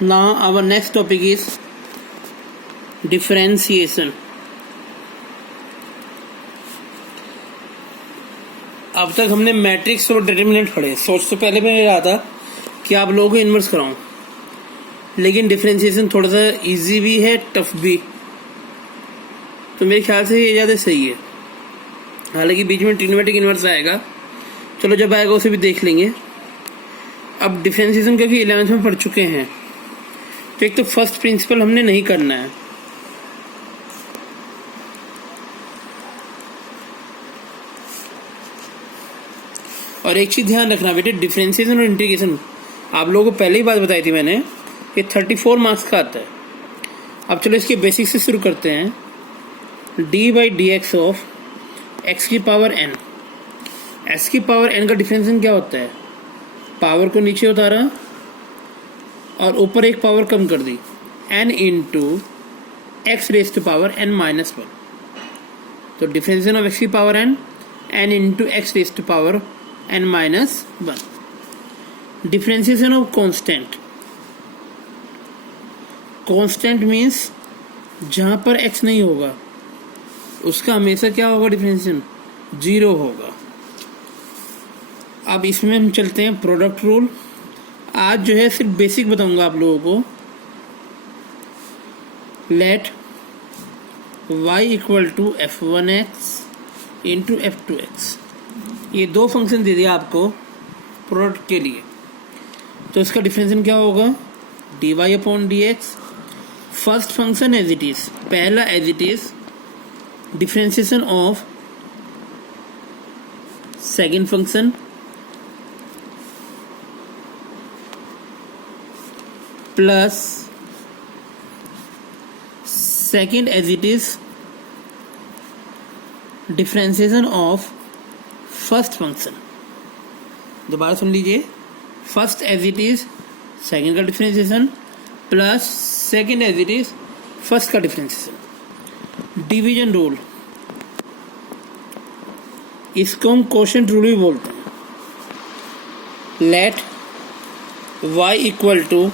Now our next topic is differentiation. अब तक हमने मैट्रिक्स और डिटरमिनेंट पढ़े। सबसे पहले मैं रहा था कि आप लोगों को इन्वर्स कराऊं, लेकिन डिफरेंशिएशन थोड़ा सा इजी भी है, टफ भी। तो मेरे ख्याल से ये ज़्यादा सही है। हालांकि बीच में ट्रिग्नोमेट्रिक इन्वर्स आएगा, चलो जब आएगा उसे भी देख लेंगे। अब डिफरेंशिएशन क्योंकि 11th में पढ़ चुके हैं, तो एक तो फर्स्ट प्रिंसिपल हमने नहीं करना है। और एक चीज ध्यान रखना बेटे, डिफरेंशिएशन और इंटीग्रेशन आप लोगों को पहले ही बात बताई थी मैंने, ये 34 मार्क्स का आता है। अब चलो इसके बेसिक से शुरू करते हैं। d/dx ऑफ x की पावर n। x की पावर n का डिफरेंशिएशन क्या होता है? पावर को नीचे उतारा और ऊपर एक पावर कम कर दी, n into x raise to power n-1। तो डिफरेंशिएशन ऑफ x की power n into x raise to power n-1। Differentiation of constant. Constant means जहां पर x नहीं होगा उसका हमेशा क्या होगा? डिफरेंशिएशन 0 होगा। अब इसमें हम चलते हैं प्रोडक्ट रूल। आज जो है सिर्फ बेसिक बताऊंगा आप लोगों को। Let y equal to f1x into f2x। ये दो फंक्शन दे दिया आपको प्रोडक्ट के लिए, तो इसका डिफरेंशिएशन क्या होगा? dy/dx। First function as it is, पहला as it is, differentiation of second function plus second as it is differentiation of first function. दोबारा सुन लीजिए, first as it is second का differentiation plus second as it is first का differentiation. Division rule, इसको हम quotient rule भी बोलते हैं। Let y equal to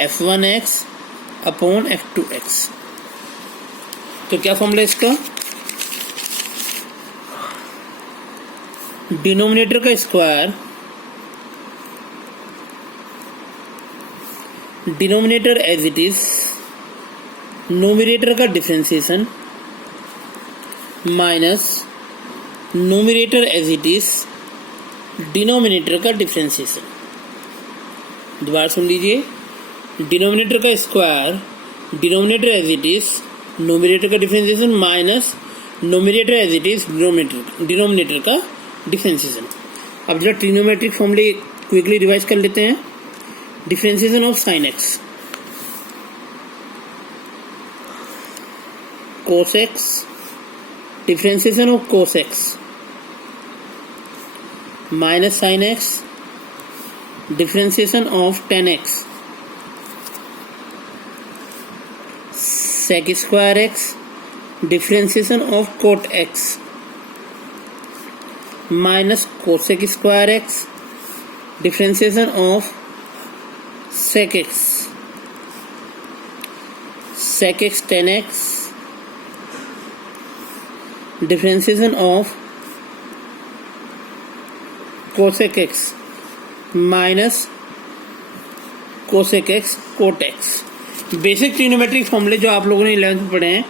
f1x upon f2x। तो क्या फॉर्मूला इसका? डिनोमिनेटर का square denominator as it is numerator का differentiation minus numerator as it is denominator का डिफरेंशिएशन। दोबारा सुन लीजिए, डिनोमिनेटर का square denominator as it is numerator का differentiation minus numerator as it is denominator का डिफरेंशिएशन। अब जरा ट्रिग्नोमेट्रिक फॉर्मूले क्विकली रिवाइज कर लेते हैं। Differentiation of sine x, cos x, differentiation of cos x minus sine x, differentiation of tan x, sec square x, differentiation of cot x minus cosec square x, differentiation of sec x, sec x tan x, differentiation of cosec x minus cosec x cot x. Basic trigonometric फॉर्मूले जो आप लोगों ने 11th में पढ़े हैं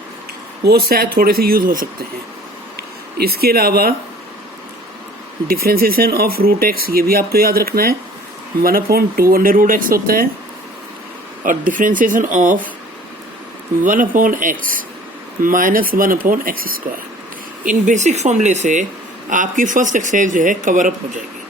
वो शायद थोड़े से यूज हो सकते हैं। इसके अलावा डिफरेंशिएशन ऑफ रूट एक्स, ये भी आपको याद रखना है, 1/2 होता है। और differentiation of 1/x minus 1/x square. In basic फॉर्मूले से आपकी फर्स्ट एक्सरसाइज जो है कवर अप हो जाएगी।